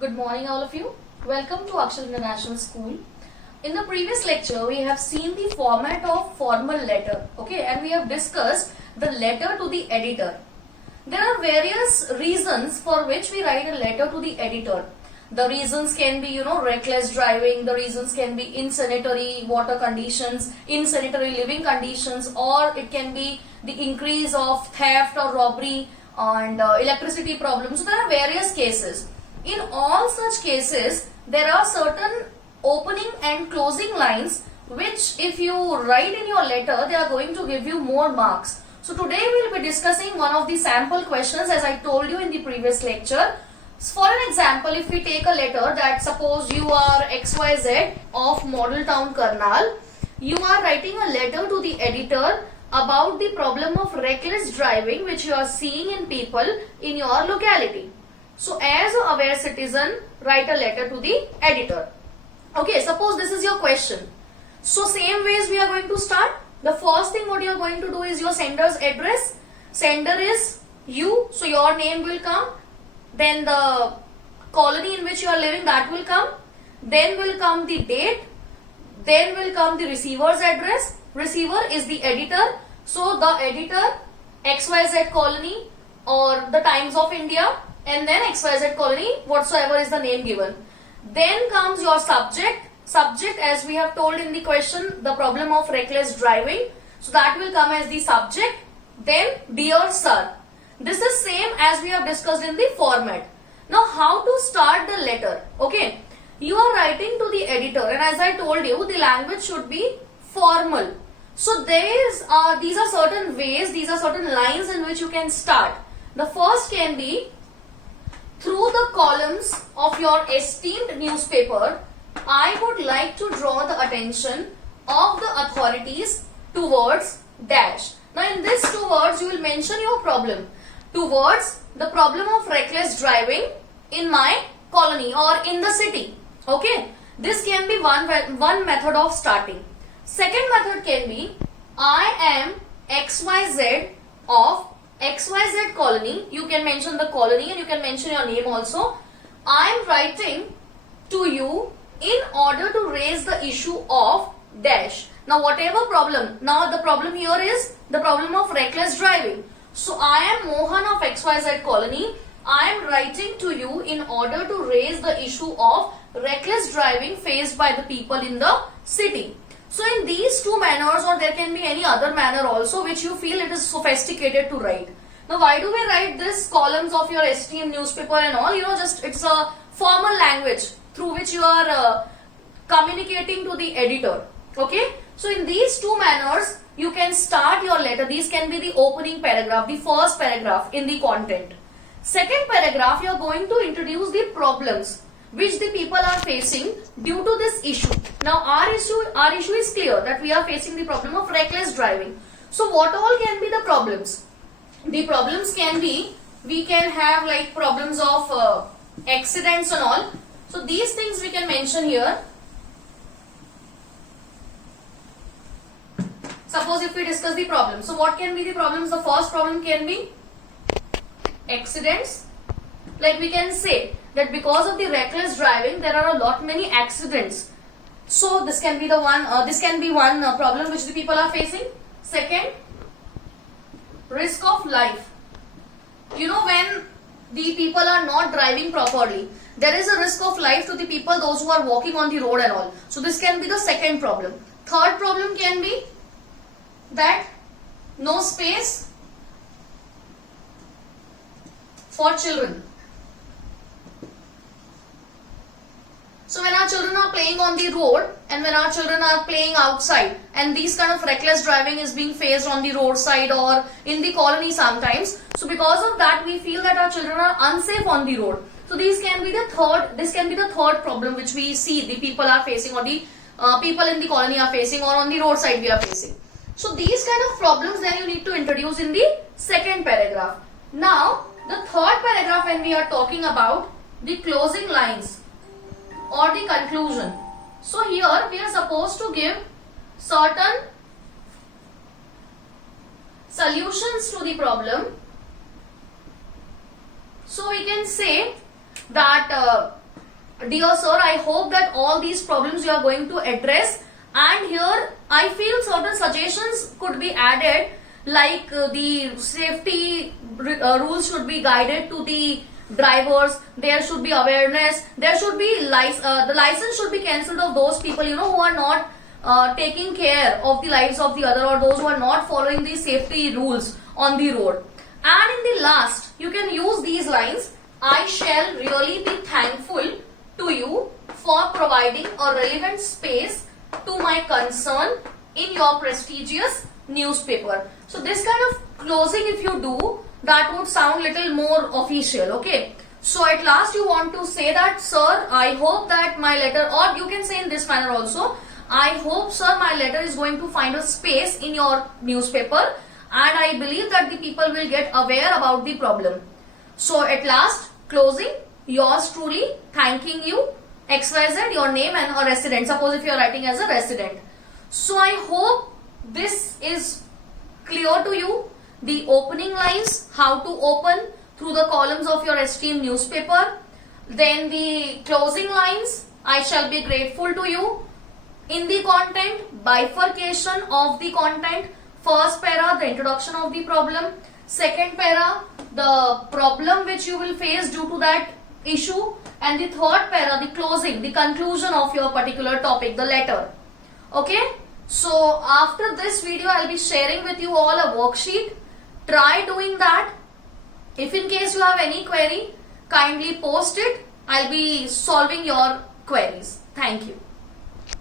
Good morning, all of you. Welcome to Akshar International School. In the previous lecture, we have seen the format of formal letter, okay, and we have discussed the letter to the editor. There are various reasons for which we write a letter to the editor. The reasons can be, reckless driving. The reasons can be unsanitary water conditions, unsanitary living conditions, or it can be the increase of theft or robbery and electricity problems. So there are various cases. In all such cases, there are certain opening and closing lines which if you write in your letter, they are going to give you more marks. So today we will be discussing one of the sample questions as I told you in the previous lecture. For an example, if we take a letter that suppose you are XYZ of Model Town Karnal, you are writing a letter to the editor about the problem of reckless driving which you are seeing in people in your locality. So as an aware citizen, write a letter to the editor. Okay, suppose this is your question. So same ways we are going to start. The first thing what you are going to do is your sender's address. Sender is you, so your name will come. Then the colony in which you are living, that will come. Then will come the date. Then will come the receiver's address. Receiver is the editor. So the editor, XYZ colony or the Times of India, and then XYZ colony, whatsoever is the name given. Then comes your subject. Subject, as we have told in the question, the problem of reckless driving. So that will come as the subject. Then dear sir. This is same as we have discussed in the format. Now how to start the letter? Okay, you are writing to the editor, and as I told you, the language should be formal. So these are certain ways, these are certain lines in which you can start. The first can be through the columns of your esteemed newspaper, I would like to draw the attention of the authorities towards dash. Now in these two words you will mention your problem. Towards the problem of reckless driving in my colony or in the city. Okay. This can be one method of starting. Second method can be I am XYZ of XYZ colony. You can mention the colony and you can mention your name also. I am writing to you in order to raise the issue of dash. Now whatever problem, now the problem here is the problem of reckless driving. So I am Mohan of XYZ colony. I am writing to you in order to raise the issue of reckless driving faced by the people in the city. So in these two manners, or there can be any other manner also which you feel it is sophisticated to write. Now why do we write this columns of your esteemed newspaper and all? Just it's a formal language through which you are communicating to the editor. Okay. So in these two manners, you can start your letter. These can be the opening paragraph, the first paragraph in the content. Second paragraph, you are going to introduce the problems which the people are facing due to this issue. Now our issue is clear that we are facing the problem of reckless driving. So what all can be the problems? The problems can be, we can have like problems of accidents and all. So these things we can mention here. Suppose if we discuss the problems. So what can be the problems? The first problem can be accidents. Like we can say that because of the reckless driving, there are a lot many accidents. So this can be the one. This can be one problem which the people are facing. Second, risk of life. When the people are not driving properly, there is a risk of life to the people, those who are walking on the road and all. So this can be the second problem. Third problem can be that no space for children. So when our children are playing on the road and when our children are playing outside, and these kind of reckless driving is being faced on the roadside or in the colony sometimes. So because of that, we feel that our children are unsafe on the road. So this can be the third problem which we see the people are facing, or the people in the colony are facing, or on the roadside we are facing. So these kind of problems then you need to introduce in the second paragraph. Now the third paragraph, when we are talking about the closing lines or the conclusion. So here we are supposed to give certain solutions to the problem. So we can say that Dear sir, I hope that all these problems you are going to address, and here I feel certain suggestions could be added, like the safety rules should be guided to the drivers, there should be awareness, there should be the license should be cancelled of those people, you know, who are not taking care of the lives of the other, or those who are not following the safety rules on the road. And in the last, you can use these lines: I shall really be thankful to you for providing a relevant space to my concern in your prestigious newspaper. So this kind of closing, if you do, that would sound little more official, okay? So at last you want to say that, sir, I hope that my letter, or you can say in this manner also, I hope, sir, my letter is going to find a space in your newspaper, and I believe that the people will get aware about the problem. So at last, closing, yours truly, thanking you, XYZ, your name and a resident. Suppose if you are writing as a resident. So I hope this is clear to you. The opening lines, how to open through the columns of your esteemed newspaper. Then the closing lines, I shall be grateful to you. In the content, bifurcation of the content. First para, the introduction of the problem. Second para, the problem which you will face due to that issue. And the third para, the closing, the conclusion of your particular topic, the letter. Okay? So after this video, I'll be sharing with you all a worksheet. Try doing that. If in case you have any query, kindly post it. I'll be solving your queries. Thank you.